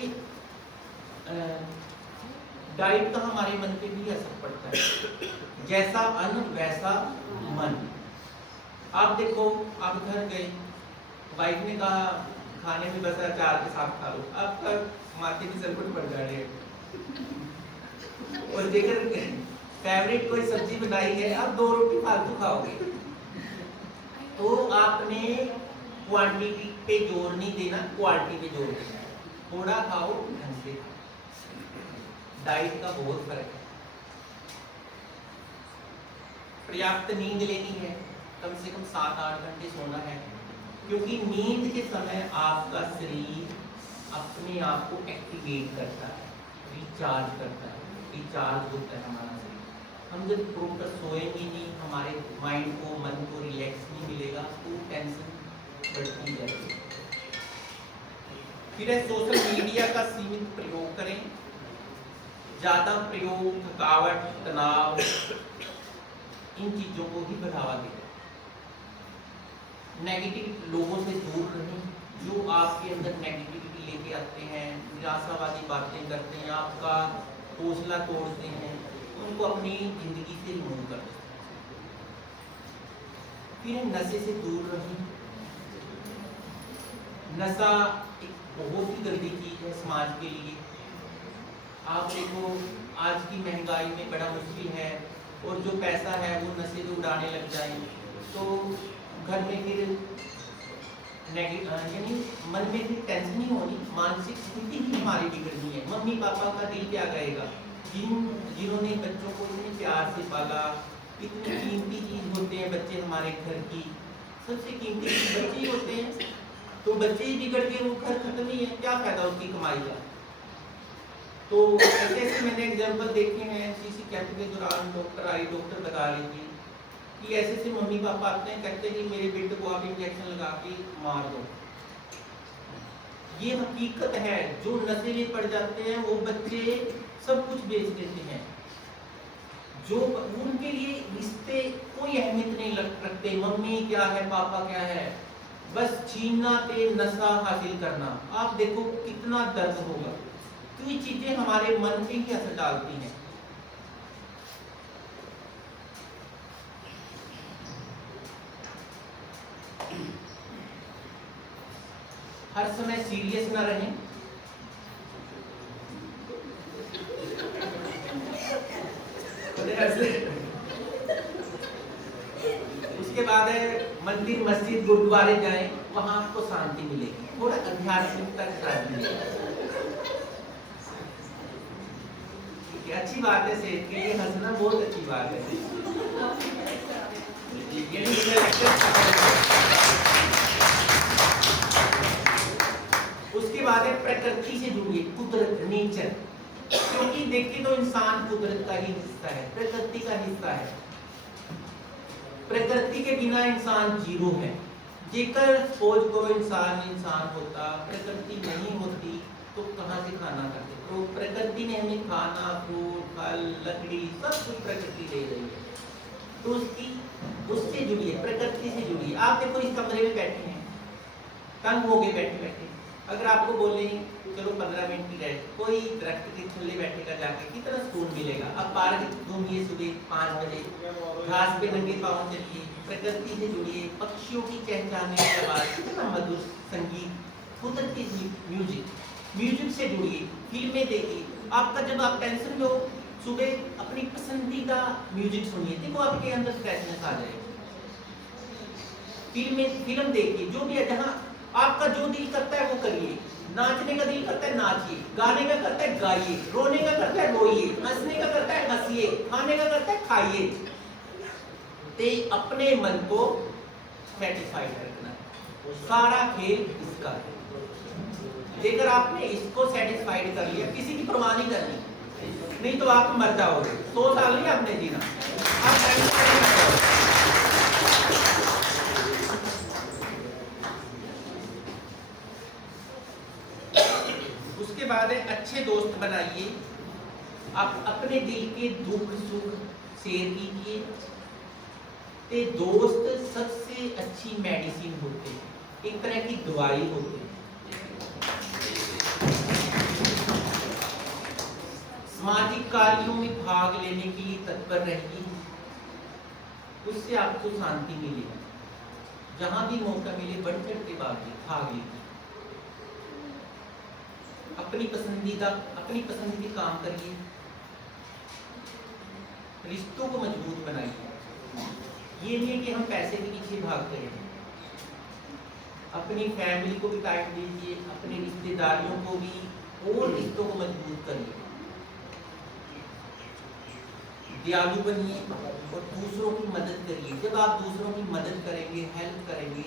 डाइट का हमारे मन पे भी असर पड़ता है, जैसा अन्न वैसा मन। आप देखो, आप घर गए, वाइफ ने कहा खाने में बस अचार के साथ खा लो, आपका माथे की सरपट पड़ जा रही है। और जेकर फेवरेट कोई सब्जी बनाई है, आप 2 रोटी फालतू खाओगे। तो आपने क्वांटिटी पे जोर नहीं देना, क्वालिटी पे जोर देना। थोड़ा खाओ, ढंग से खाओ। डाइट का बहुत फर्क है। पर्याप्त नींद लेनी है, कम से कम 7-8 घंटे सोना है, क्योंकि नींद के समय आपका शरीर अपने आप को एक्टिवेट करता है, रिचार्ज करता है, रिचार्ज होता है हमारा शरीर। हम जब प्रॉपर सोएंगे नहीं, हमारे माइंड को, मन को रिलैक्स नहीं मिलेगा, तो टेंशन बढ़ती जाएगी। फिर है सोशल मीडिया का सीमित प्रयोग करें। ज़्यादा प्रयोग थकावट, तनाव, इन चीज़ों को ही बढ़ावा देगा। नेगेटिव लोगों से दूर रहें, जो आपके अंदर नेगेटिविटी लेके आते हैं, निराशावादी बातें करते हैं, आपका हौसला तोड़ते हैं, उनको अपनी जिंदगी से रिमूव कर दें। फिर नशे से दूर रहें। नशा एक बहुत ही गंदी चीज है समाज के लिए। आप देखो, आज की महंगाई में बड़ा मुश्किल है, और जो पैसा है वो नशे में उड़ाने लग जाए, तो घर में फिर यानी मन में फिर टेंशन नहीं होनी, मानसिक स्थिति ही हमारी बिगड़नी है। मम्मी पापा का दिल क्या कहेगा, जिन्होंने बच्चों को इतने प्यार से पाला, इतनी कीमती चीज होते हैं बच्चे हमारे घर की, सबसे कीमती चीज बच्चे ही होते हैं। तो बच्चे ही बिगड़ के वो घर खत्म ही है, क्या फायदा उसकी कमाई का। तो ऐसे मैंने एग्जाम्पल देखे हैं। सीसी कैंप के दौरान डॉक्टर बता रही थी कि ऐसे मम्मी पापा आते हैं, कहते हैं कि मेरे बेटे को आप इंजेक्शन लगा के मार दो। ये हकीकत है। जो नशे में पड़ जाते हैं वो बच्चे सब कुछ बेच देते हैं। जो उनके लिए रिश्ते कोई अहमियत नहीं रखते, मम्मी क्या है पापा क्या है, बस छीनना ते नशा हासिल करना। आप देखो कितना दर्द होगा। तो ये चीजें हमारे मन पे ही असर डालती हैं। हर समय सीरियस ना रहें। उसके बाद है मंदिर मस्जिद गुरुद्वारे जाएं, वहां आपको शांति मिलेगी, थोड़ा आध्यात्मिकता के साथ मिलेगी। ठीक है, अच्छी बात है, सेहत के लिए हंसना बहुत अच्छी बात है। उसके बाद है प्रकृति से जुड़िए, कुदरत नेचर, क्योंकि देखिए तो इंसान कुदरत का ही हिस्सा है, प्रकृति का हिस्सा है। प्रकृति के बिना इंसान जीरो है। जेकर खोज करो इंसान होता, प्रकृति नहीं होती तो कहाँ से खाना खाते। तो प्रकृति ने हमें खाना, फ्रूट, फल, लकड़ी सब कुछ प्रकृति दे रही है। तो उससे जुड़िए, प्रकृति से जुड़िए। आप देखो इस कमरे में बैठे हैं, तंग हो गए बैठे बैठे, अगर आपको बोले चलो 15 मिनट की रेस्ट, कोई दरख्त के थल्ले बैठेगा जाके, कितना सुकून मिलेगा। अब पार्क घूमिए सुबह 5 बजे, घास पे नंगे पाँव चलिए, प्रकृति से जुड़िए, पक्षियों की चहचहाने की आवाज, कितना मधुर संगीत, कुदरती म्यूजिक से जुड़िए, फिल्में देखिए। आपका जब आप टेंशन में हो, सुबह अपनी पसंदीदा म्यूजिक सुनिए, देखो आपके अंदर फ्रेशनेस आ जाएगी। फिल्म देखिए, जो भी है, जहाँ आपका जो दिल करता है वो करिए। नाचने का दिल करता है नाचिए, गाने का करता है गाइए, रोने का करता है रोइए, हंसने का करता है हंसिए, खाने का करता है खाइए। ते अपने मन को सेटिस्फाइड रखना, सारा खेल इसका है। जेकर आपने इसको सेटिस्फाइड कर लिया, किसी की परवाह नहीं करनी, नहीं तो आप मर जाओगे। 100 साल नहीं आपने जीना, आप सेटिस्फाइड मर जाओगे। उसके बाद है अच्छे दोस्त बनाइए। आप अपने दिल के दुख सुख शेयर कीजिए। ते दोस्त सबसे अच्छी मेडिसिन होते हैं, एक तरह की दवाई होती है। सामाजिक कार्यों में भाग लेने के लिए तत्पर रहिए, उससे आपको शांति मिलेगी। जहां भी मौका मिले बढ़ चढ़ के भाग लीजिए। अपनी पसंद के काम करिए, रिश्तों को मजबूत बनाइए। ये नहीं कि हम पैसे के पीछे भागते हैं। अपनी फैमिली को भी टाइम दीजिए, अपनी रिश्तेदारियों को भी, और रिश्तों को मजबूत करिए। दयालु बनिए और दूसरों की मदद करिए। जब आप दूसरों की मदद करेंगे, हेल्प करेंगे,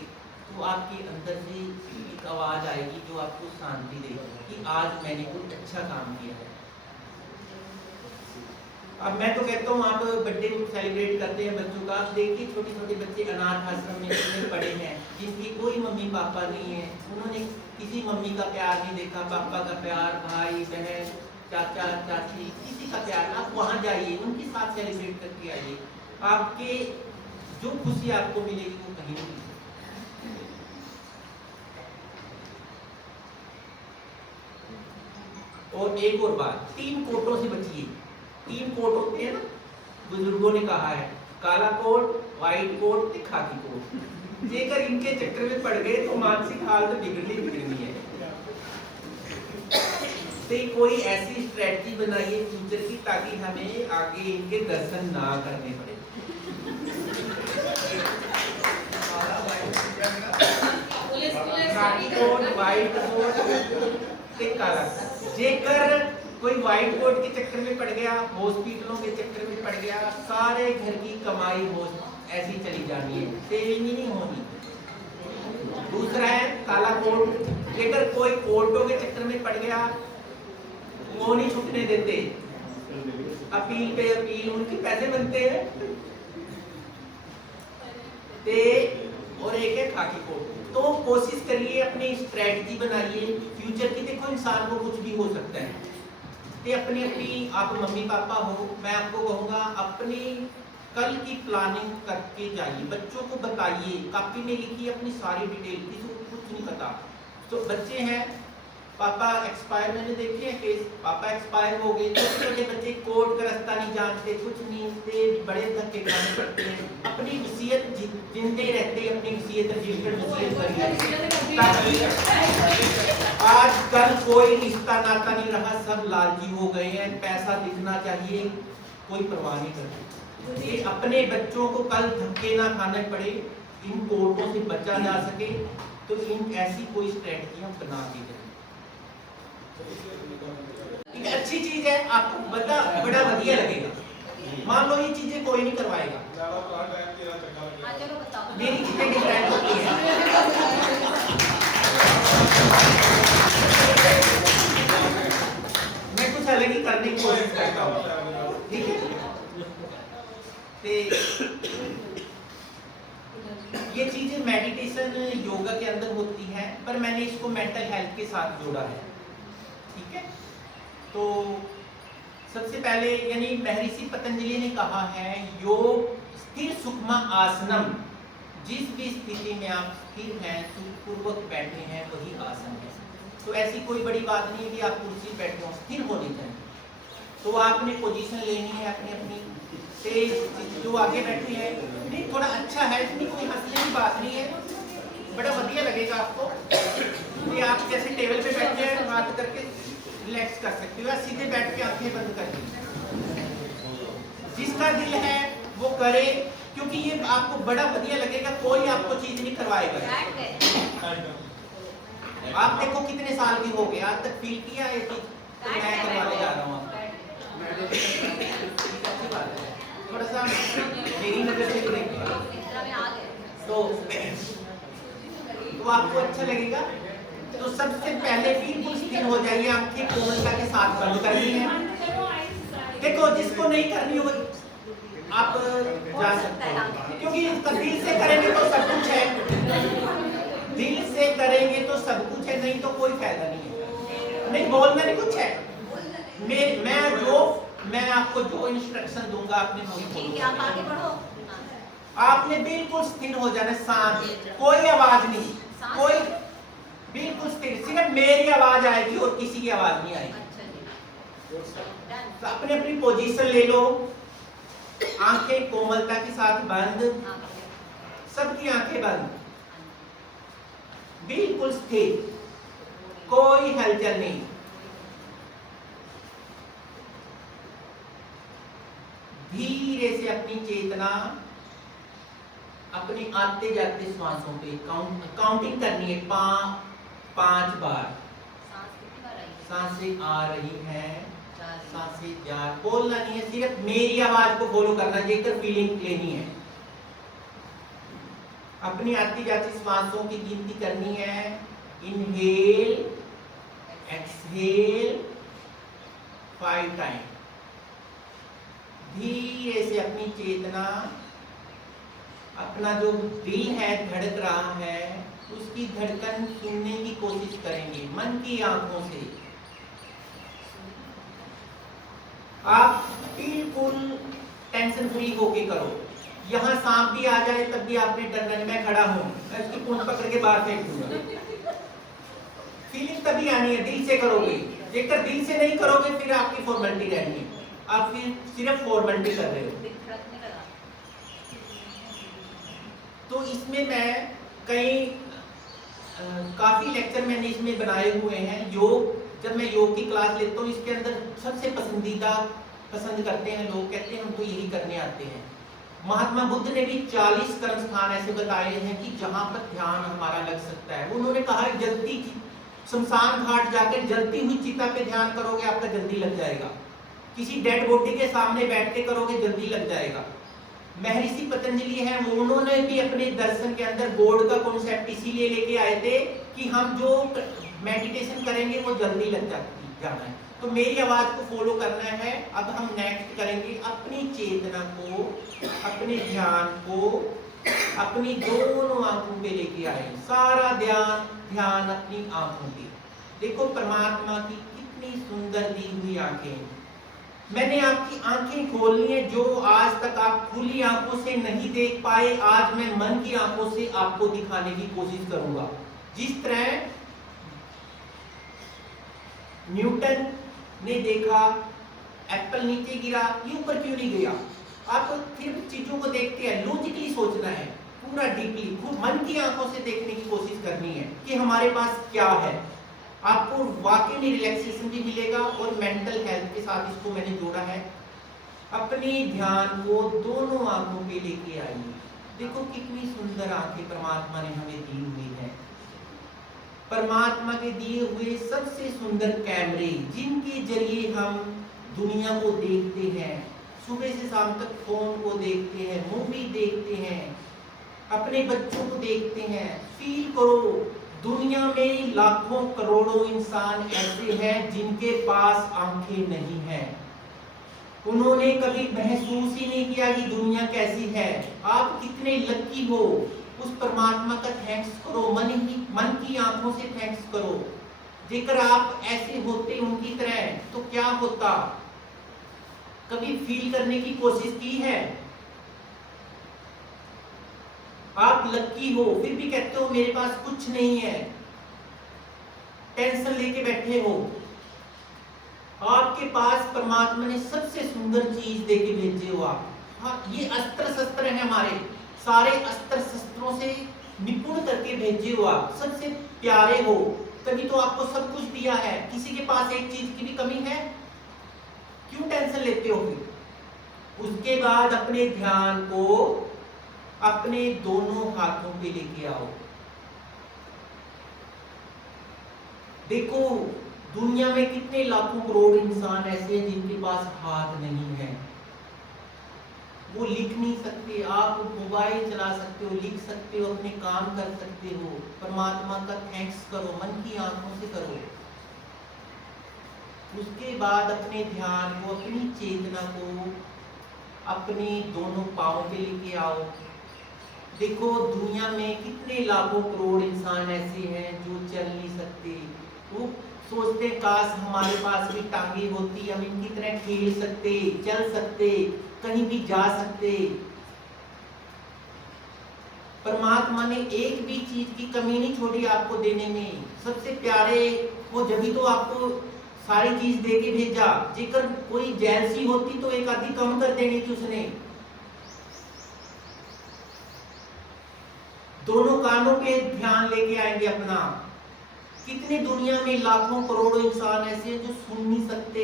तो आपके अंदर से एक आवाज आएगी जो आपको शांति देगी कि आज मैंने कुछ अच्छा काम किया है। अब मैं तो कहता हूँ, आप बर्थडे सेलिब्रेट करते हैं बच्चों का, आप देखिए छोटे छोटे बच्चे अनाथ आश्रम में कितने पड़े हैं, जिनकी कोई मम्मी पापा नहीं है। उन्होंने किसी मम्मी का प्यार नहीं देखा, पापा का प्यार, भाई बहन, चाचा चाची, किसी का प्यार। आप वहाँ जाइए, उनके साथ सेलिब्रेट करके आइए, आपके जो खुशी आपको मिलेगी वो कहीं नहीं। और एक और बात, 3 कोटों से बचिए। 3 कोट होते हैं ना, बुजुर्गों ने कहा है, काला कोट, व्हाइट कोट, खाकी कोट। जेकर इनके चक्कर में पड़ गए तो मानसिक हालत बिगड़नी है। तो कोई ऐसी स्ट्रेटजी बनाइए फ्यूचर की, ताकि हमें आगे इनके दर्शन ना करने पड़े। खाकी कोट, व्हाइट कोट, काला। जेकर कोई व्हाइट कोट के चक्कर में पड़ गया, हॉस्पिटलों के चक्कर में पड़ गया, सारे घर की कमाई ऐसी चली जानी है, सेविंग ही नहीं होनी। दूसरा है काला कोट। जेकर कोई कोर्टों के चक्कर में पड़ गया, वो नहीं छुटने देते, अपील पे अपील, उनके पैसे बनते हैं। और एक है खाकी कोट। तो कोशिश करिए, अपनी स्ट्रेटजी बनाइए फ्यूचर की। देखो इंसान को कुछ भी हो सकता है, कि अपनी अपनी, आप मम्मी पापा हो, मैं आपको कहूँगा अपनी कल की प्लानिंग करके जाइए, बच्चों को बताइए, कॉपी में लिखिए अपनी सारी डिटेल, किसी को कुछ नहीं पता। तो बच्चे हैं, पापा एक्सपायर, मैंने देखे हैं केस, पापा एक्सपायर हो गए, छोटे छोटे बच्चे कोर्ट का रास्ता नहीं जानते, कुछ नहीं, बड़े धक्के खाने पड़ते हैं, अपनी वसीयत जिंदे रहते, अपनी वसीयत रजिस्टर्ड वसीयत करिए। आजकल कोई रिश्ता नाता नहीं रहा, सब लालची हो गए हैं, पैसा दिखना चाहिए, कोई परवाह नहीं करते। ये अपने बच्चों को कल धक्के ना खाने पड़े, इन कोर्टों से बचा जा सके, तो इन ऐसी कोई स्ट्रेटजी हम बना दी जाए। एक अच्छी चीज है, आपको बड़ा बढ़िया लगेगा। मान लो ये चीजें कोई नहीं करवाएगा, मेरी चीजें डिफरेंट होती है। मैं कुछ अलग ही करने की कोशिश करता हूँ, ठीक है। ये चीजें मेडिटेशन योगा के अंदर होती है, पर मैंने इसको मेंटल हेल्थ के साथ जोड़ा है, ठीक है। तो सबसे पहले यानी महर्षि पतंजलि ने कहा है, योग स्थिर सुखमा आसनम, जिस भी स्थिति में आप स्थिर हैं, सुखपूर्वक बैठे हैं, वही आसन है। तो ऐसी कोई बड़ी बात नहीं है कि आप कुर्सी बैठे हो, स्थिर होनी चाहिए। तो आपने पोजीशन लेनी है अपनी अपनी, से जो आगे बैठे हैं, नहीं थोड़ा अच्छा है, इसमें कोई हंसने की बात नहीं है, बड़ा बढ़िया लगेगा आपको कि आप जैसे टेबल पे बैठे हैं, हाथ करके रिलैक्स कर सकते हो, या सीधे बैठ के आंखें बंद करके। जिसका दिल है वो करे, क्योंकि ये आपको बड़ा बढ़िया लगेगा, कोई आपको चीज नहीं करवाएगा। आप देखो कितने साल की हो गए, आज तक फील किया है कि तो मैं करवाने जा रहा हूँ आपको। थोड़ा सा मेरी नजर से तो आपको अच्छा लगेगा। तो सबसे पहले बिल्कुल स्थिर हो जाइए, आंखें कोमलता के साथ बंद करनी है। देखो जिसको नहीं करनी हो आप जा सकते हो, क्योंकि दिल से करेंगे तो सब कुछ है, दिल से करेंगे तो सब कुछ है, नहीं तो कोई फायदा नहीं है। नहीं बोलना नहीं कुछ है, मैं आपको जो इंस्ट्रक्शन दूंगा आपने वही आप आगे बढ़ो। आपने बिल्कुल स्थिर हो जाना, शांत, कोई आवाज नहीं, कोई बिल्कुल स्थिर, सिर्फ मेरी आवाज आएगी और किसी की आवाज नहीं आएगी। तो अपनी अपनी पोजीशन ले लो, आंखें कोमलता के साथ बंद, सबकी आंखें बंद, बिल्कुल स्थिर, कोई हलचल नहीं। धीरे से अपनी चेतना अपने आते जाते श्वासों पे काउंटिंग करनी है, 5 बार। सांसें आ रही हैं, सांसें जा, बोलना नहीं है, सिर्फ मेरी आवाज को फॉलो करना, जेकर फीलिंग लेनी है। अपनी आती जाती श्वासों की गिनती करनी है, इनहेल एक्सहेल 5 टाइम। धीरे से अपनी चेतना, अपना जो दिल है धड़क रहा है, उसकी धड़कन सुनने की कोशिश करेंगे मन की आंखों से। आप बिल्कुल टेंशन फ्री होके करो। यहाँ सांप भी आ जाए तब भी आपने डरना नहीं, मैं खड़ा हूं, मैं उसकी पूंछ पकड़ के बाहर फेंक दूंगा। फीलिंग तभी आनी है, दिल से करोगे। जेकर दिल से नहीं करोगे फिर आपकी फॉर्मेलिटी रहनी है, आप फिर सिर्फ फॉर्मेलिटी कर रहे हो। तो इसमें मैं काफी लेक्चर मैंने इसमें बनाए हुए हैं। योग, जब मैं योग की क्लास लेता हूँ, इसके अंदर सबसे पसंदीदा पसंद करते हैं लोग, कहते हैं हम तो यही करने आते हैं। महात्मा बुद्ध ने भी 40 कर्म स्थान ऐसे बताए हैं कि जहां पर ध्यान हमारा लग सकता है। उन्होंने कहा जल्दी शमशान घाट जाकर जलती हुई चिता पे ध्यान करोगे, आपका जल्दी लग जाएगा। किसी डेड बॉडी के सामने बैठ के करोगे, जल्दी लग जाएगा। महर्षि पतंजलि हैं, उन्होंने भी अपने दर्शन के अंदर बोर्ड का कॉन्सेप्ट इसीलिए लेके आए थे कि हम जो मेडिटेशन करेंगे वो जल्दी लग जाना है। तो मेरी आवाज को फॉलो करना है। अब हम नेक्स्ट करेंगे, अपनी चेतना को, अपने ध्यान को अपनी दोनों आंखों पे लेके आए। सारा ध्यान अपनी आंखों पे। देखो परमात्मा की कितनी सुंदर दी हुई आंखें। मैंने आपकी आंखें खोलनी है, जो आज तक आप खुली आंखों से नहीं देख पाए, आज मैं मन की आंखों से आपको दिखाने की कोशिश करूंगा। जिस तरह न्यूटन ने देखा एप्पल नीचे गिरा, ये ऊपर क्यों नहीं गया। आप फिर चीजों को देखते हैं, लॉजिकली सोचना है, पूरा डीपली मन की आंखों से देखने की कोशिश करनी है कि हमारे पास क्या है। आपको वाकई में रिलैक्सेशन भी मिलेगा और मेंटल हेल्थ के साथ इसको मैंने जोड़ा है। अपने ध्यान को दोनों आंखों पे लेके आइए। देखो कितनी सुंदर आंखें परमात्मा ने हमें दी हुई है। परमात्मा के दिए हुए सबसे सुंदर कैमरे, जिनके जरिए हम दुनिया को देखते हैं, सुबह से शाम तक फोन को देखते हैं, मूवी देखते हैं, अपने बच्चों को देखते हैं। फील करो, दुनिया में लाखों करोड़ों इंसान ऐसे हैं जिनके पास आंखें नहीं हैं। उन्होंने कभी महसूस ही नहीं किया कि दुनिया कैसी है। आप कितने लकी हो, उस परमात्मा का थैंक्स करो, मन की आंखों से थैंक्स करो। जेकर आप ऐसे होते उनकी तरह तो क्या होता। कभी फील करने की कोशिश की है। आप लकी हो, फिर भी कहते हो मेरे पास कुछ नहीं है, टेंशन लेके बैठे हो। आपके पास परमात्मा ने सबसे सुंदर चीज देके भेजे हो आप। हाँ, ये अस्त्र शस्त्र है हमारे, सारे अस्त्र शस्त्रों से निपुण करके भेजे हो आप, सबसे प्यारे हो, तभी तो आपको सब कुछ दिया है। किसी के पास एक चीज की भी कमी है, क्यों टेंशन लेते हो फिर। उसके बाद अपने ध्यान को अपने दोनों हाथों पे लेके आओ। देखो दुनिया में कितने लाखों करोड़ इंसान ऐसे हैं जिनके पास हाथ नहीं है, वो लिख नहीं सकते। आप मोबाइल चला सकते हो, लिख सकते हो, अपने काम कर सकते हो। परमात्मा का थैंक्स करो, मन की आंखों से करो। उसके बाद अपने ध्यान को, अपनी चेतना को अपने दोनों पांवों पे लेके आओ। देखो दुनिया में कितने लाखों करोड़ इंसान ऐसे हैं जो चल नहीं सकते। वो सोचते काश हमारे पास भी टांगे होती, हम इनकी तरह खेल सकते, चल सकते, कहीं भी जा सकते। परमात्मा ने एक भी चीज की कमी नहीं छोड़ी आपको देने में। सबसे प्यारे वो जभी तो आपको सारी चीज दे के भेजा। जेकर कोई जैलसी होती तो एक आधी कम कर देनी थी उसने। दोनों कानों पे ध्यान लेके आएंगे अपना। कितने दुनिया में लाखों करोड़ों इंसान ऐसे हैं जो सुन नहीं सकते।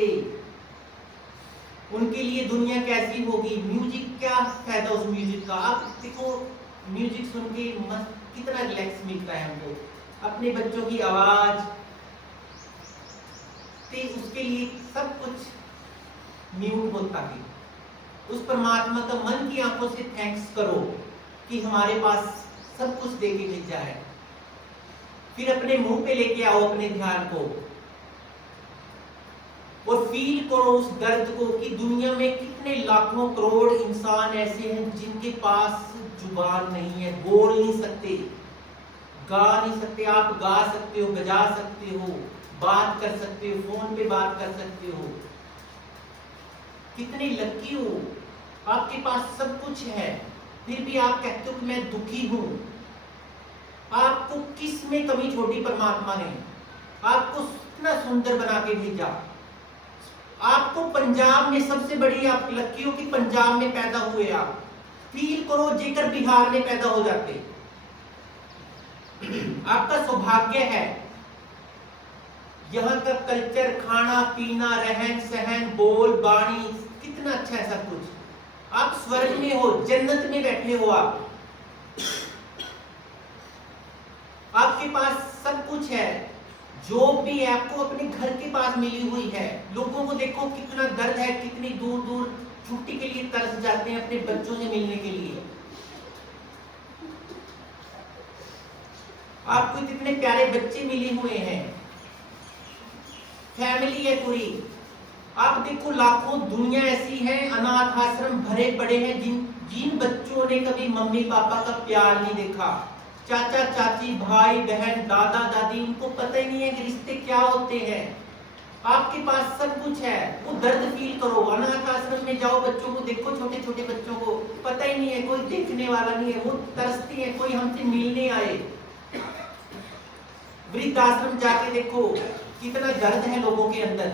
उनके लिए दुनिया कैसी होगी। म्यूजिक, क्या फायदा उस म्यूजिक का। आप देखो म्यूजिक सुन के मस्त कितना रिलैक्स मिलता है हमको। अपने बच्चों की आवाज, उसके लिए सब कुछ म्यूट होता है। उस परमात्मा का मन की आंखों से थैंक्स करो कि हमारे पास सब कुछ देके भेजा है। फिर अपने मुंह पे लेके आओ अपने ध्यान को और फील करो उस दर्द को कि दुनिया में कितने लाखों करोड़ इंसान ऐसे हैं जिनके पास जुबान नहीं है, बोल नहीं सकते, गा नहीं सकते। आप गा सकते हो, बजा सकते हो, बात कर सकते हो, फोन पे बात कर सकते हो। कितने लकी हो, आपके पास सब कुछ है, फिर भी आप कहते हो कि मैं दुखी हूं। आपको किस में कमी छोड़ी परमात्मा ने। आपको इतना सुंदर बना के भेजा। आपको पंजाब में सबसे बड़ी आप लकी हो कि पंजाब में पैदा हुए आप। फील करो जेकर बिहार में पैदा हो जाते, आपका सौभाग्य है। यहाँ का कल्चर, खाना पीना, रहन सहन, बोल बाणी, कितना अच्छा है सब कुछ। आप स्वर्ग में हो, जन्नत में बैठे हो आप। आपके पास सब कुछ है, जॉब भी है, आपको अपने घर के पास मिली हुई है। लोगों को देखो कितना दर्द है, कितनी दूर दूर छुट्टी के लिए तरस जाते हैं अपने बच्चों से मिलने के लिए। आपको कितने प्यारे बच्चे मिले हुए हैं, फैमिली है पूरी। आप देखो लाखों दुनिया ऐसी है, अनाथ आश्रम भरे पड़े हैं जिन बच्चों ने कभी मम्मी पापा का प्यार नहीं देखा। चाचा चाची, भाई बहन, दादा दादी, उनको पता ही नहीं है कि रिश्ते क्या होते हैं। आपके पास सब कुछ है, वो दर्द फील करो। अनाथ आश्रम में जाओ, बच्चों को देखो, छोटे छोटे बच्चों को पता ही नहीं है, कोई देखने वाला नहीं है, वो तरसती है, कोई हमसे मिलने आए। वृद्धाश्रम जाके देखो कितना दर्द है लोगों के अंदर।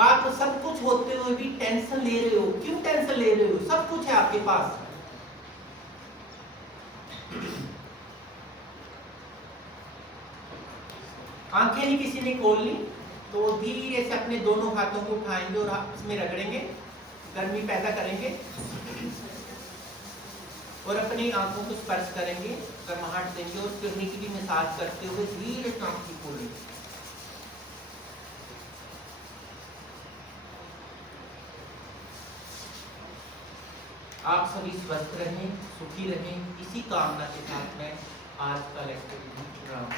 आप सब कुछ होते हुए भी टेंशन ले रहे हो, क्यों टेंशन ले रहे हो? सब कुछ है आपके पास। आंखें नहीं किसी ने खोल ली तो धीरे से अपने दोनों हाथों को उठाएंगे और आपस में रगड़ेंगे, गर्मी पैदा करेंगे और अपनी आंखों को स्पर्श करेंगे, गर्माहट देंगे और किडनी की भी मसाज करते हुए धीरे से आंखें खोलेंगे। आप सभी स्वस्थ रहें, सुखी रहें, इसी कामना के साथ मैं आज का लेक्चर यहीं छोड़ रहा हूं।